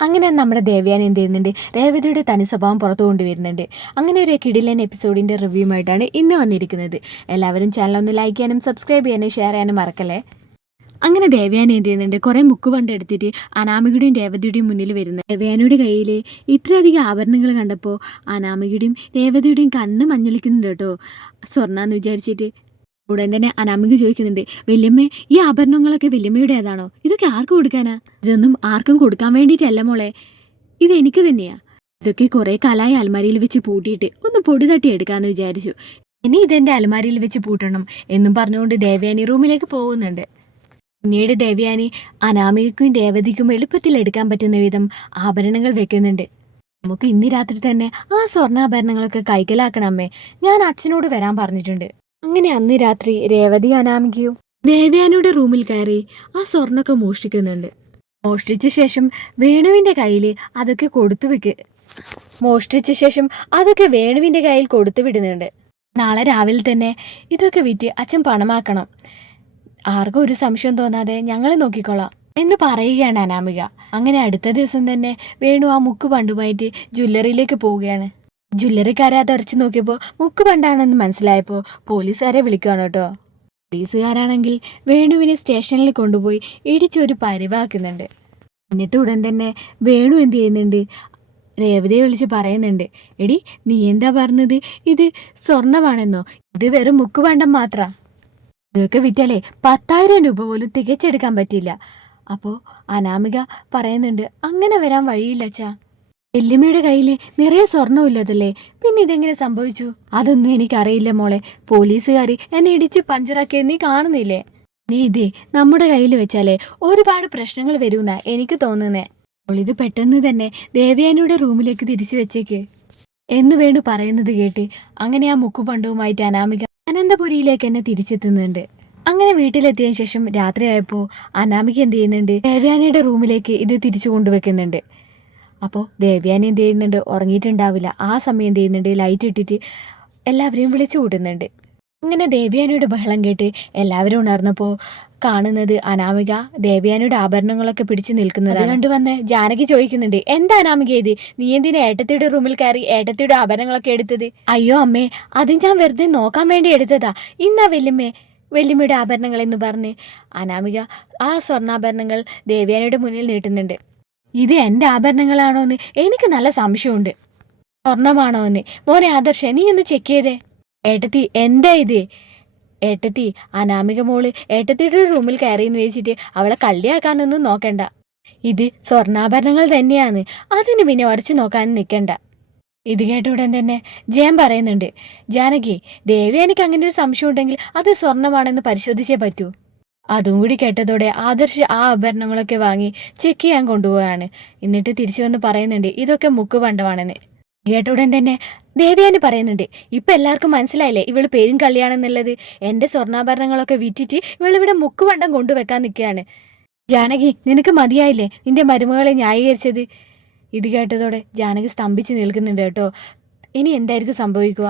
അങ്ങനെ നമ്മുടെ ദേവ്യാൻ എന്ത് ചെയ്യുന്നുണ്ട്? രേവതിയുടെ തനി സ്വഭാവം പുറത്തു കൊണ്ടുവരുന്നുണ്ട്. അങ്ങനെ ഒരു കിടിലൻ എപ്പിസോഡിന്റെ റിവ്യൂമായിട്ടാണ് ഇന്ന് വന്നിരിക്കുന്നത്. എല്ലാവരും ചാനൽ ഒന്ന് ലൈക്ക് ചെയ്യാനും സബ്സ്ക്രൈബ് ചെയ്യാനും ഷെയർ ചെയ്യാനും മറക്കല്ലേ? അങ്ങനെ ദേവയാനി എന്ത് ചെയ്യുന്നുണ്ട്? കുറേ മുക്ക് കണ്ടെടുത്തിട്ട് അനാമികയുടെയും രേവതിയുടെയും മുന്നിൽ വരുന്നത് ദേവയാനിയുടെ കയ്യിൽ ഇത്രയധികം ആഭരണങ്ങൾ കണ്ടപ്പോൾ അനാമികയുടെയും രേവതിയുടെയും കണ്ണ് മഞ്ഞളിക്കുന്നുണ്ട് കേട്ടോ. സ്വർണാന്ന് വിചാരിച്ചിട്ട് ഉടൻ തന്നെ അനാമിക ചോദിക്കുന്നുണ്ട് വല്യമ്മേ ഈ ആഭരണങ്ങളൊക്കെ വല്യമ്മയുടെ ഏതാണോ ഇതൊക്കെ ആർക്ക് കൊടുക്കാനാ? ഇതൊന്നും ആർക്കും കൊടുക്കാൻ വേണ്ടിയിട്ടല്ല മോളെ. ഇത് എനിക്ക് തന്നെയാ. ഇതൊക്കെ കുറെ കാലായി അലമാരിയിൽ വെച്ച് പൂട്ടിയിട്ട് ഒന്ന് പൊടി തട്ടി എടുക്കാന്ന് വിചാരിച്ചു. ഇനി ഇതെന്റെ അലമാരിയിൽ വെച്ച് പൂട്ടണം എന്നും പറഞ്ഞുകൊണ്ട് ദേവയാനി റൂമിലേക്ക് പോകുന്നുണ്ട്. പിന്നീട് ദേവയാനി അനാമികയ്ക്കും രേവതിക്കും എളുപ്പത്തിൽ എടുക്കാൻ പറ്റുന്ന വിധം ആഭരണങ്ങൾ വെക്കുന്നുണ്ട്. നമുക്ക് ഇന്ന് രാത്രി തന്നെ ആ സ്വർണാഭരണങ്ങളൊക്കെ കൈക്കലാക്കണമേ ഞാൻ അച്ഛനോട് വരാൻ പറഞ്ഞിട്ടുണ്ട്. അങ്ങനെ അന്ന് രാത്രി രേവതി അനാമികയും ദേവയാനിയുടെ റൂമിൽ കയറി ആ സ്വർണൊക്കെ മോഷ്ടിക്കുന്നുണ്ട്. മോഷ്ടിച്ച ശേഷം വേണുവിന്റെ കയ്യിൽ അതൊക്കെ കൊടുത്തു വെക്ക്. മോഷ്ടിച്ച ശേഷം അതൊക്കെ വേണുവിന്റെ കയ്യിൽ കൊടുത്തു വിടുന്നുണ്ട്. നാളെ രാവിലെ തന്നെ ഇതൊക്കെ വിറ്റ് അച്ഛൻ പണമാക്കണം. ആർക്കും ഒരു സംശയം തോന്നാതെ ഞങ്ങൾ നോക്കിക്കോളാം എന്ന് പറയുകയാണ് അനാമിക. അങ്ങനെ അടുത്ത ദിവസം തന്നെ വേണു ആ മുക്ക് പണ്ടുമായിട്ട് ജ്വല്ലറിയിലേക്ക് പോവുകയാണ്. ജ്വല്ലറിക്കാരെ അത് അരച്ചു നോക്കിയപ്പോൾ മുക്ക് പണ്ടാണെന്ന് മനസ്സിലായപ്പോൾ പോലീസുകാരെ വിളിക്കുകയാണ് കേട്ടോ. പോലീസുകാരാണെങ്കിൽ വേണുവിനെ സ്റ്റേഷനിൽ കൊണ്ടുപോയി ഇടിച്ചൊരു പരിവാക്കുന്നുണ്ട്. എന്നിട്ട് ഉടൻ തന്നെ വേണു എന്ത് ചെയ്യുന്നുണ്ട്? രേവതയെ വിളിച്ച് പറയുന്നുണ്ട്. എടി നീ എന്താ പറഞ്ഞത്? ഇത് സ്വർണമാണെന്നോ? ഇത് വെറും മുക്ക് പണ്ടം മാത്ര. ഇതൊക്കെ വിറ്റാലേ പത്തായിരം രൂപ പോലും തികച്ചെടുക്കാൻ പറ്റില്ല അപ്പോൾ അനാമിക പറയുന്നുണ്ട് അങ്ങനെ വരാൻ വഴിയില്ല അച്ഛാ. വല്യമ്മയുടെ കയ്യിൽ നിറയെ സ്വർണമില്ലതല്ലേ പിന്നെ ഇതെങ്ങനെ സംഭവിച്ചു? അതൊന്നും എനിക്കറിയില്ല മോളെ. പോലീസുകാർ എന്നെ ഇടിച്ച് പഞ്ചറാക്കിയത് നീ കാണുന്നില്ലേ? നീ ഇതേ നമ്മുടെ കയ്യിൽ വെച്ചാലേ ഒരുപാട് പ്രശ്നങ്ങൾ വരുമെന്നാ എനിക്ക് തോന്നുന്നേ. അപ്പോൾ ഇത് പെട്ടെന്ന് തന്നെ ദേവയാനിയുടെ റൂമിലേക്ക് തിരിച്ചു വെച്ചേക്ക്. എന്ന് വേണു പറയുന്നത് കേട്ട് അങ്ങനെ ആ മുക്കുപണ്ടവുമായിട്ട് അനാമിക അനന്തപുരിയിലേക്ക് എന്നെ തിരിച്ചെത്തുന്നുണ്ട്. അങ്ങനെ വീട്ടിലെത്തിയ ശേഷം രാത്രിയായപ്പോൾ അനാമിക എന്ത് ചെയ്യുന്നുണ്ട്? ദേവയാനിയുടെ റൂമിലേക്ക് ഇത് തിരിച്ചു കൊണ്ടുവെക്കുന്നുണ്ട്. അപ്പോൾ ദേവ്യാനി എന്ത് ചെയ്യുന്നുണ്ട്? ഉറങ്ങിയിട്ടുണ്ടാവില്ല. ആ സമയം എന്ത് ചെയ്യുന്നുണ്ട്? ലൈറ്റ് ഇട്ടിട്ട് എല്ലാവരെയും വിളിച്ചു കൂട്ടുന്നുണ്ട്. ഇങ്ങനെ ദേവ്യാനിയുടെ ബഹളം കേട്ട് എല്ലാവരും ഉണർന്നപ്പോൾ കാണുന്നത് അനാമിക ദേവ്യാനിയുടെ ആഭരണങ്ങളൊക്കെ പിടിച്ച് നിൽക്കുന്നത് കണ്ടുവന്ന് ജാനകി ചോദിക്കുന്നുണ്ട് എന്താ അനാമിക ഇത്? നീ എന്തിനാ ഏട്ടത്തിയുടെ റൂമിൽ കയറി ഏട്ടത്തിയുടെ ആഭരണങ്ങളൊക്കെ എടുത്തത്? അയ്യോ അമ്മേ അത് ഞാൻ വെറുതെ നോക്കാൻ വേണ്ടി എടുത്തതാ. ഇന്നാ വല്യമ്മേ വല്യമ്മയുടെ ആഭരണങ്ങൾ എന്ന് പറഞ്ഞ് അനാമിക ആ സ്വർണാഭരണങ്ങൾ ദേവ്യാനിയുടെ മുന്നിൽ നീട്ടുന്നുണ്ട്. ഇത് എന്റെ ആഭരണങ്ങളാണോ എന്ന് എനിക്ക് നല്ല സംശയമുണ്ട്. സ്വർണമാണോ എന്ന് മോനെ ആദർശ നീ ഒന്ന് ചെക്ക് ചെയ്തേ. ഏട്ടത്തി എന്താ ഇത്? ഏട്ടത്തി അനാമിക മോൾ ഏട്ടത്തിയുടെ റൂമിൽ കയറി കയറിയെന്ന് വെച്ചിട്ട് അവളെ കള്ളിയാക്കാനൊന്നും നോക്കണ്ട. ഇത് സ്വർണാഭരണങ്ങൾ തന്നെയാണ്. അതിന് പിന്നെ ഉരച്ചു നോക്കാൻ നിൽക്കണ്ട ഇത് കേട്ട ഉടൻ തന്നെ ജയം പറയുന്നുണ്ട് ജാനകി ദേവി എനിക്ക് അങ്ങനെ ഒരു സംശയം ഉണ്ടെങ്കിൽ അത് സ്വർണമാണെന്ന് പരിശോധിച്ചേ പറ്റൂ. അതും കൂടി കേട്ടതോടെ ആദർശ് ആ ആഭരണങ്ങളൊക്കെ വാങ്ങി ചെക്ക് ചെയ്യാൻ കൊണ്ടുപോവാണ്. എന്നിട്ട് തിരിച്ചു വന്ന് പറയുന്നുണ്ട് ഇതൊക്കെ മുക്ക് പണ്ടമാണെന്ന്. കേട്ട ഉടൻ തന്നെ ദേവയാനി പറയുന്നുണ്ട് ഇപ്പം എല്ലാവർക്കും മനസ്സിലായില്ലേ ഇവൾ പേരും കളിയാണെന്നുള്ളത് എന്റെ സ്വർണാഭരണങ്ങളൊക്കെ വിറ്റിട്ട് ഇവളിവിടെ മുക്ക് പണ്ടം കൊണ്ടുവെക്കാൻ നിൽക്കുകയാണ് ജാനകി നിനക്ക് മതിയായില്ലേ നിന്റെ മരുമകളെ ന്യായീകരിച്ചത്? ഇത് കേട്ടതോടെ ജാനകി സ്തംഭിച്ച് നിൽക്കുന്നുണ്ട് കേട്ടോ. ഇനി എന്തായിരിക്കും സംഭവിക്കുക?